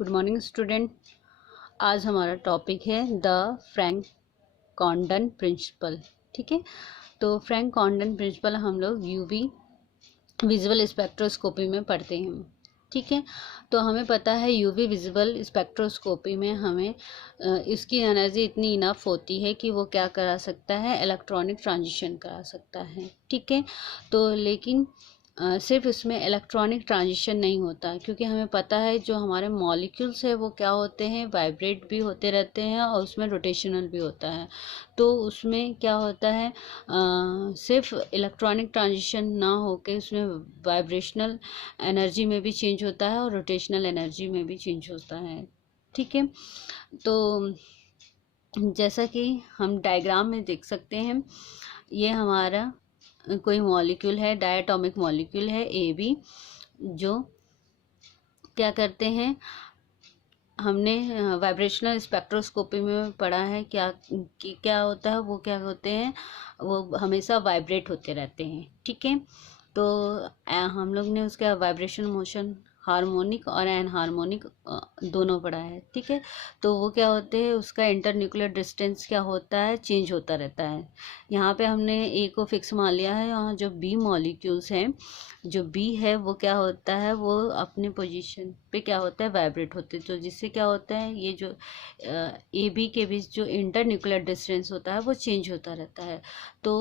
Good morning student. आज हमारा topic है द फ्रैंक कॉन्डन प्रिंसिपल। ठीक है, तो फ्रैंक कॉन्डन प्रिंसिपल हम लोग यूवी विजुअल स्पेक्ट्रोस्कोपी में पढ़ते हैं। ठीक है, तो हमें पता है यूवी विजुअल स्पेक्ट्रोस्कोपी में हमें इसकी एनर्जी इतनी इनफ होती है कि वो क्या करा सकता है, इलेक्ट्रॉनिक ट्रांजिशन करा सकता है। ठीक है, तो लेकिन सिर्फ इसमें इलेक्ट्रॉनिक ट्रांजिशन नहीं होता, क्योंकि हमें पता है जो हमारे मॉलिक्यूल्स है वो क्या होते हैं, वाइब्रेट भी होते रहते हैं और उसमें रोटेशनल भी होता है। तो उसमें क्या होता है, सिर्फ इलेक्ट्रॉनिक ट्रांजिशन ना होके उसमें वाइब्रेशनल एनर्जी में भी चेंज होता है और रोटेशनल एनर्जी में भी चेंज होता है। ठीक है, तो जैसा कि हम डायग्राम में देख सकते हैं, ये हमारा कोई मॉलिक्यूल है, डायटोमिक मॉलिक्यूल है AB, जो क्या करते हैं, हमने वाइब्रेशनल स्पेक्ट्रोस्कोपी में पढ़ा है क्या होता है, वो क्या होते हैं, वो हमेशा वाइब्रेट होते रहते हैं। ठीक है, तो हम लोग ने उसका वाइब्रेशन मोशन हार्मोनिक और एनहार्मोनिक दोनों पढ़ा है। ठीक है, तो वो क्या होते हैं, उसका इंटरन्यूक्लियर डिस्टेंस क्या होता है, चेंज होता रहता है। यहाँ पे हमने ए को फिक्स मान लिया है। यहाँ जो बी मॉलिक्यूल्स हैं, जो बी है वो क्या होता है, वो अपने पोजीशन पे क्या होता है, वाइब्रेट होते हैं। तो जिससे क्या होता है, ये जो ए बी के बीच जो इंटरन्यूक्लियर डिस्टेंस होता है वो चेंज होता रहता है। तो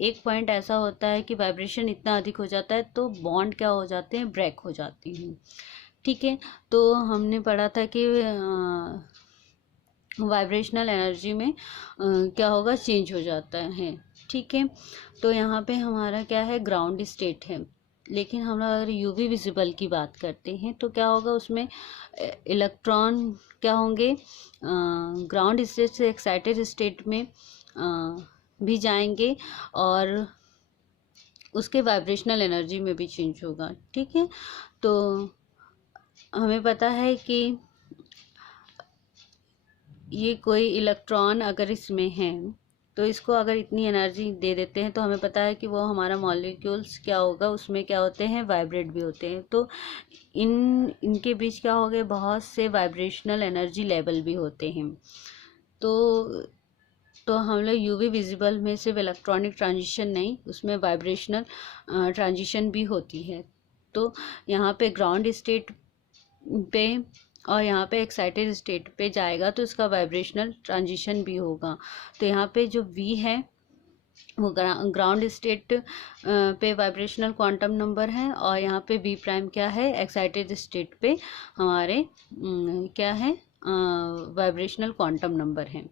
एक पॉइंट ऐसा होता है कि वाइब्रेशन इतना अधिक हो जाता है तो बॉन्ड क्या हो जाते हैं, ब्रेक हो जाती हैं। ठीक है, तो हमने पढ़ा था कि वाइब्रेशनल एनर्जी में क्या होगा, चेंज हो जाता है। ठीक है, तो यहाँ पे हमारा क्या है, ग्राउंड स्टेट है। लेकिन हम लोग अगर यूवी विजिबल की बात करते हैं तो क्या होगा, उसमें इलेक्ट्रॉन क्या होंगे, ग्राउंड स्टेट से एक्साइटेड स्टेट में भी जाएंगे और उसके वाइब्रेशनल एनर्जी में भी चेंज होगा। ठीक है, तो हमें पता है कि ये कोई इलेक्ट्रॉन अगर इसमें है तो इसको अगर इतनी एनर्जी दे देते हैं तो हमें पता है कि वो हमारा मॉलिक्यूल्स क्या होगा, उसमें क्या होते हैं, वाइब्रेट भी होते हैं। तो इनके बीच क्या हो गए, बहुत से वाइब्रेशनल एनर्जी लेवल भी होते हैं। तो हम लोग यूवी विजिबल में सिर्फ इलेक्ट्रॉनिक ट्रांजिशन नहीं, उसमें वाइब्रेशनल ट्रांजिशन भी होती है। तो यहाँ पे ग्राउंड स्टेट पे और यहाँ पे एक्साइटेड स्टेट पे जाएगा तो इसका वाइब्रेशनल ट्रांजिशन भी होगा। तो यहाँ पे जो V है वो ग्राउंड स्टेट पे वाइब्रेशनल क्वांटम नंबर है और यहाँ पे V प्राइम क्या है, एक्साइटेड स्टेट पे हमारे क्या है, वाइब्रेशनल क्वांटम नंबर है।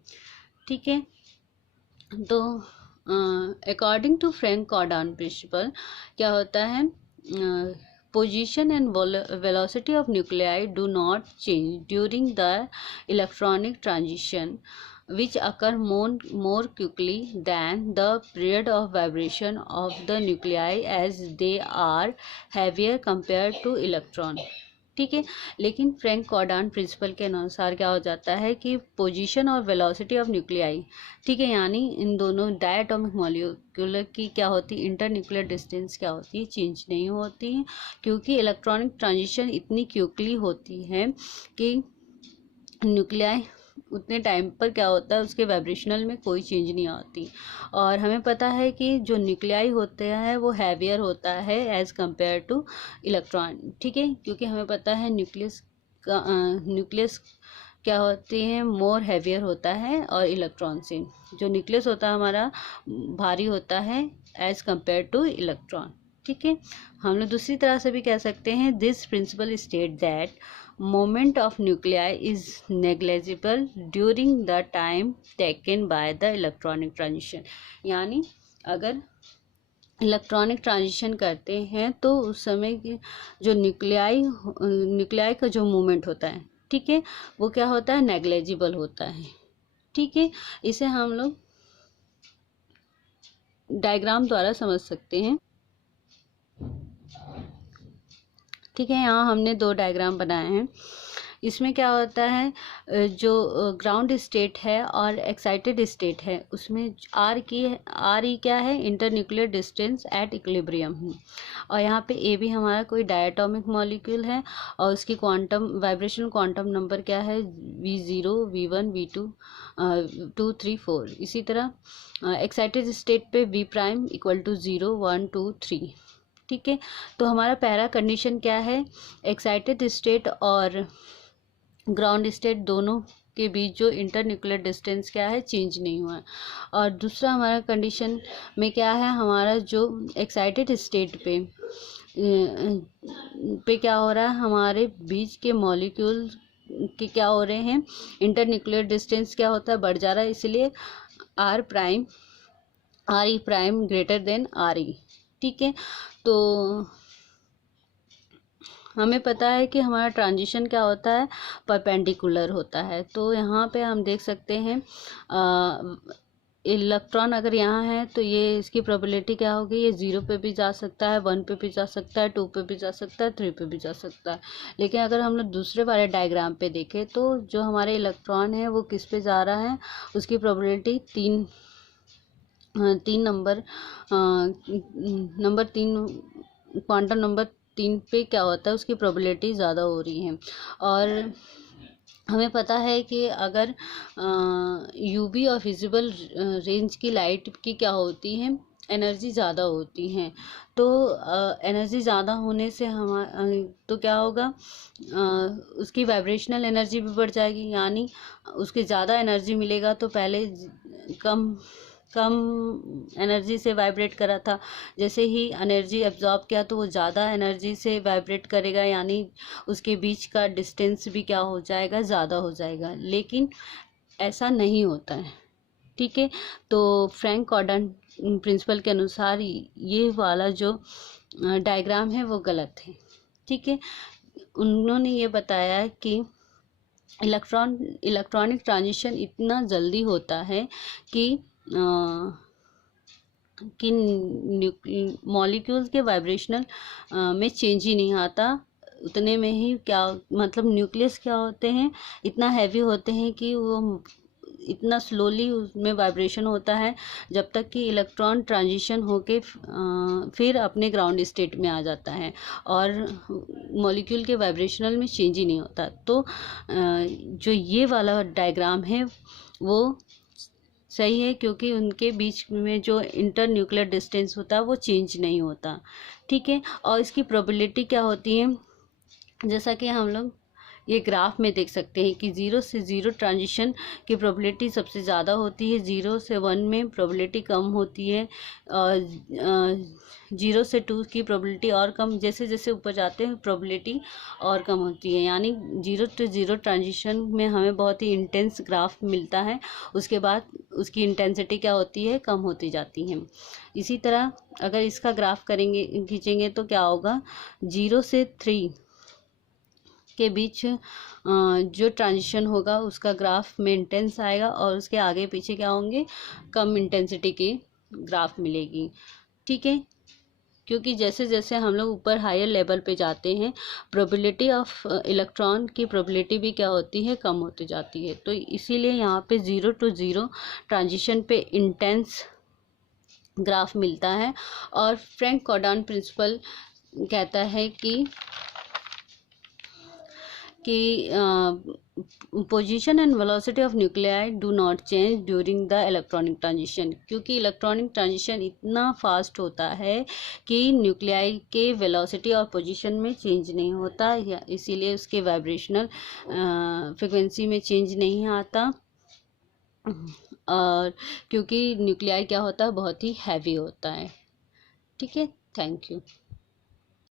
ठीक है, तो according to Franck Condon principle क्या होता है, position and velocity of nuclei do not change during the electronic transition, which occur more quickly than the period of vibration of the nuclei as they are heavier compared to electron। ठीक है, लेकिन Frank Condon principal के अनुसार क्या हो जाता है कि पोजीशन और वेलोसिटी ऑफ न्यूक्लियाई, ठीक है, यानी इन दोनों डायटोमिक मॉलिक्यूल की क्या होती है, इंटरन्यूक्लियर डिस्टेंस क्या होती है, चेंज नहीं होती है, क्योंकि इलेक्ट्रॉनिक ट्रांजिशन इतनी क्विकली होती है कि न्यूक्लियाई उतने टाइम पर क्या होता है, उसके वाइब्रेशनल में कोई चेंज नहीं आती। और हमें पता है कि जो न्यूक्लियाई होते हैं वो हैवियर होता है एज कंपेयर टू इलेक्ट्रॉन। ठीक है, क्योंकि हमें पता है न्यूक्लियस क्या होते हैं, मोर हैवियर होता है और इलेक्ट्रॉन से जो न्यूक्लियस होता है हमारा भारी होता है एज कंपेयर टू इलेक्ट्रॉन। ठीक है, हम लोग दूसरी तरह से भी कह सकते हैं, this principle state that moment of nuclei is negligible during the time taken by the electronic transition। यानी अगर इलेक्ट्रॉनिक ट्रांजिशन करते हैं तो उस समय की जो न्यूक्लियाई का जो मूवमेंट होता है, ठीक है, वो क्या होता है, नेग्लेजिबल होता है। ठीक है, इसे हम लोग डायग्राम द्वारा समझ सकते हैं। ठीक है, यहाँ हमने दो डायग्राम बनाए हैं। इसमें क्या होता है, जो ग्राउंड स्टेट है और एक्साइटेड स्टेट है उसमें आर ई क्या है, इंटरन्यूक्लियर डिस्टेंस एट इक्विलिब्रियम। और यहाँ पे ए भी हमारा कोई डायटोमिक मॉलिक्यूल है और उसकी क्वांटम वाइब्रेशन क्वांटम नंबर क्या है, V0 V1 V2 2 3 4। इसी तरह एक्साइटेड स्टेट पे V प्राइम इक्वल टू 0 1 2 3। ठीक है, तो हमारा पहला कंडीशन क्या है, एक्साइटेड स्टेट और ग्राउंड स्टेट दोनों के बीच जो इंटरन्यूक्लियर डिस्टेंस क्या है, चेंज नहीं हुआ है। और दूसरा हमारा कंडीशन में क्या है, हमारा जो एक्साइटेड स्टेट पे क्या हो रहा है, हमारे बीच के मॉलिक्यूल के क्या हो रहे हैं, इंटरन्यूक्लियर डिस्टेंस क्या होता है, बढ़ जा रहा है, इसलिए R E prime greater than R E. ठीक है, तो हमें पता है कि हमारा ट्रांजिशन क्या होता है, परपेंडिकुलर होता है। तो यहाँ पे हम देख सकते हैं इलेक्ट्रॉन अगर यहाँ है तो ये इसकी प्रोबेबिलिटी क्या होगी, ये 0 पे भी जा सकता है, 1 पे भी जा सकता है, 2 पे भी जा सकता है, 3 पे भी जा सकता है। लेकिन अगर हम लोग दूसरे वाले डायग्राम पे देखें तो जो हमारे इलेक्ट्रॉन है वो किस पे जा रहा है, उसकी प्रोबेबिलिटी नंबर 3 क्वांटम नंबर 3 पे क्या होता है, उसकी प्रोबेबिलिटी ज़्यादा हो रही है। और हमें पता है कि अगर यूवी और विजिबल रेंज की लाइट की क्या होती है, एनर्जी ज़्यादा होती है। तो एनर्जी ज़्यादा होने से तो क्या होगा, उसकी वाइब्रेशनल एनर्जी भी बढ़ जाएगी, यानी उसके ज़्यादा एनर्जी मिलेगा तो पहले कम एनर्जी से वाइब्रेट करा था, जैसे ही एनर्जी एब्जॉर्ब किया तो वो ज़्यादा एनर्जी से वाइब्रेट करेगा, यानी उसके बीच का डिस्टेंस भी क्या हो जाएगा, ज़्यादा हो जाएगा। लेकिन ऐसा नहीं होता है। ठीक है, तो फ्रैंक कॉर्डन प्रिंसिपल के अनुसार ये वाला जो डायग्राम है वो गलत है। ठीक है, उन्होंने ये बताया कि इलेक्ट्रॉनिक ट्रांजिशन इतना जल्दी होता है कि मॉलिक्यूल्स के वाइब्रेशनल में चेंज ही नहीं आता, उतने में ही क्या मतलब न्यूक्लियस क्या होते हैं, इतना हैवी होते हैं कि वो इतना स्लोली उसमें वाइब्रेशन होता है जब तक कि इलेक्ट्रॉन ट्रांजिशन होके फिर अपने ग्राउंड स्टेट में आ जाता है और मॉलिक्यूल के वाइब्रेशनल में चेंज ही नहीं होता। तो जो ये वाला डायग्राम है वो सही है, क्योंकि उनके बीच में जो इंटर न्यूक्लियर डिस्टेंस होता है वो चेंज नहीं होता। ठीक है, और इसकी प्रोबेबिलिटी क्या होती है, जैसा कि हम लोग ये ग्राफ में देख सकते हैं कि 0 से 0 ट्रांजिशन की प्रोबेबिलिटी सबसे ज़्यादा होती है, 0 से 1 में प्रोबेबिलिटी कम होती है, और 0 से 2 की प्रोबेबिलिटी और कम, जैसे जैसे ऊपर जाते हैं प्रोबेबिलिटी और कम होती है। यानी 0 to 0 ट्रांजिशन में हमें बहुत ही इंटेंस ग्राफ मिलता है, उसके बाद उसकी इंटेंसिटी क्या होती है, कम होती जाती है। इसी तरह अगर इसका ग्राफ खींचेंगे तो क्या होगा, 0 से 3 के बीच जो ट्रांजिशन होगा उसका ग्राफ में इंटेंस आएगा और उसके आगे पीछे क्या होंगे, कम इंटेंसिटी की ग्राफ मिलेगी। ठीक है, क्योंकि जैसे जैसे हम लोग ऊपर हायर लेवल पे जाते हैं प्रोबेबिलिटी ऑफ इलेक्ट्रॉन की प्रोबेबिलिटी भी क्या होती है, कम होती जाती है। तो इसीलिए यहाँ पे 0 to 0 ट्रांजिशन पे इंटेंस ग्राफ मिलता है। और फ्रैंक कॉर्डन प्रिंसिपल कहता है कि position and velocity of nuclei do not change during the electronic transition, क्योंकि इलेक्ट्रॉनिक ट्रांजिशन इतना फास्ट होता है कि न्यूक्लियाई के वेलोसिटी और पोजीशन में चेंज नहीं होता, या इसीलिए उसके वाइब्रेशनल फ्रिक्वेंसी में चेंज नहीं आता, और क्योंकि न्यूक्लियाई क्या होता है, बहुत ही हैवी होता है। ठीक है, थैंक यू।